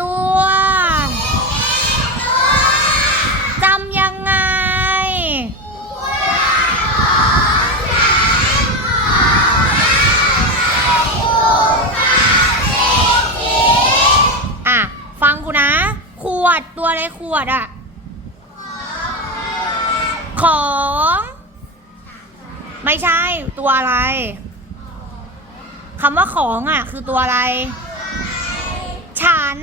ตัว จำยังไงขวดตัวอะไรขวดอะ ของ ไม่ใช่ตัวอะไรคำว่าของอะ คือตัวอะไร ฉัน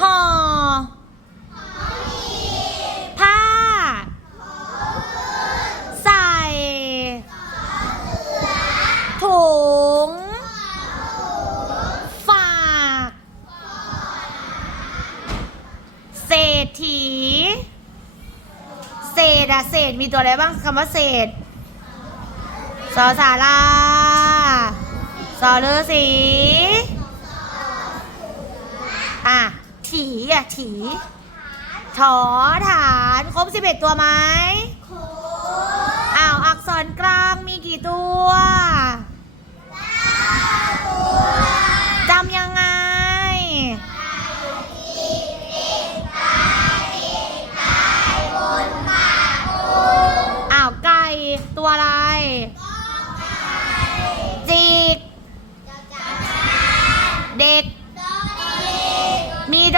ห่อผ้า ใส่ ถุง ฝาก เศรษฐี เศษอะเศษมีตัวอะไรบ้างคำว่าเศษสอสาราสอฤาษี อะถีอะถีถอฐานครบสิบเอ็ดตัวไหมอ้าวอักษรกลางมีกี่ตัวจ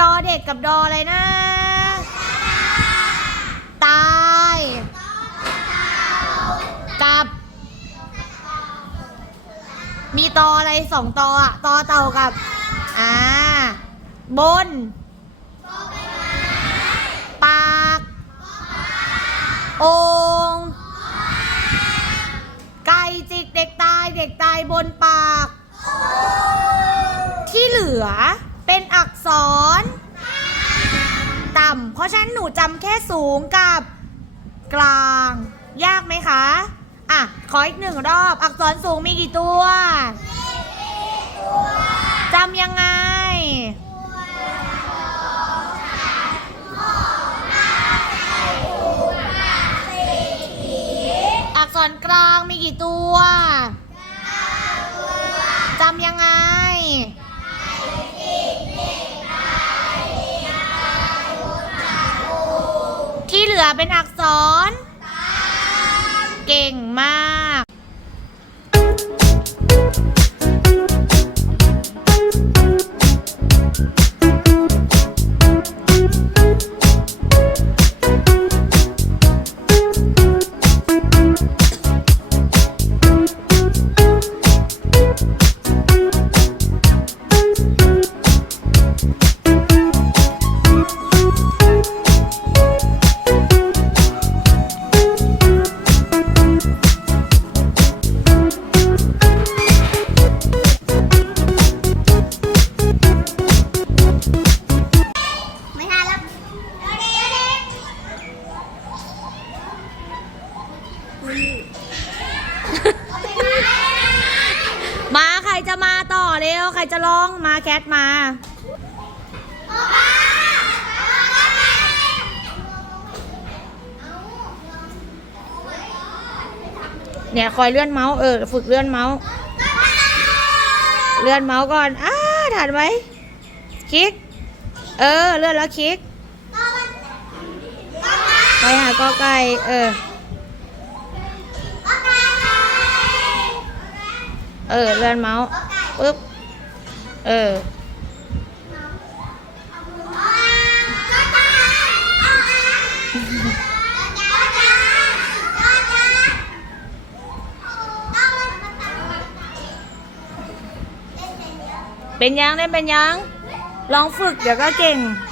อเด็กกับดออะไรนะ ตายกับ มีตออะไรสองตออะตอเต่ากับ อ่า บน ปาก องไก่จิกเด็กตายเด็กตายบนปาก ที่เหลือ อักษร ต่ำเพราะฉะนั้นหนูจำแค่สูงกับกลาง ยากไหมคะ อะ ขออีกหนึ่งรอบ อักษรสูงมีกี่ตัวจำยังไงอักษรกลางมีกี่ตัวจำยังไง เป็นอักษร เก่งมาก มาใครจะมาต่อเร็ว ใครจะร้องมาแคทมาเนี่ยคอยเลื่อนเมาส์เออฝึกเลื่อนเมาส์เลื่อนเมาส์ก่อนอ้าทันไหมคลิก เออ เลื่อนแล้วคลิก ไปหากอไก่เออ เออเลื่อนเมาส์ปึ๊บ เออเป็นยังเล่นเป็นยัง ลองฝึกเดี๋ยวก็เก่งเ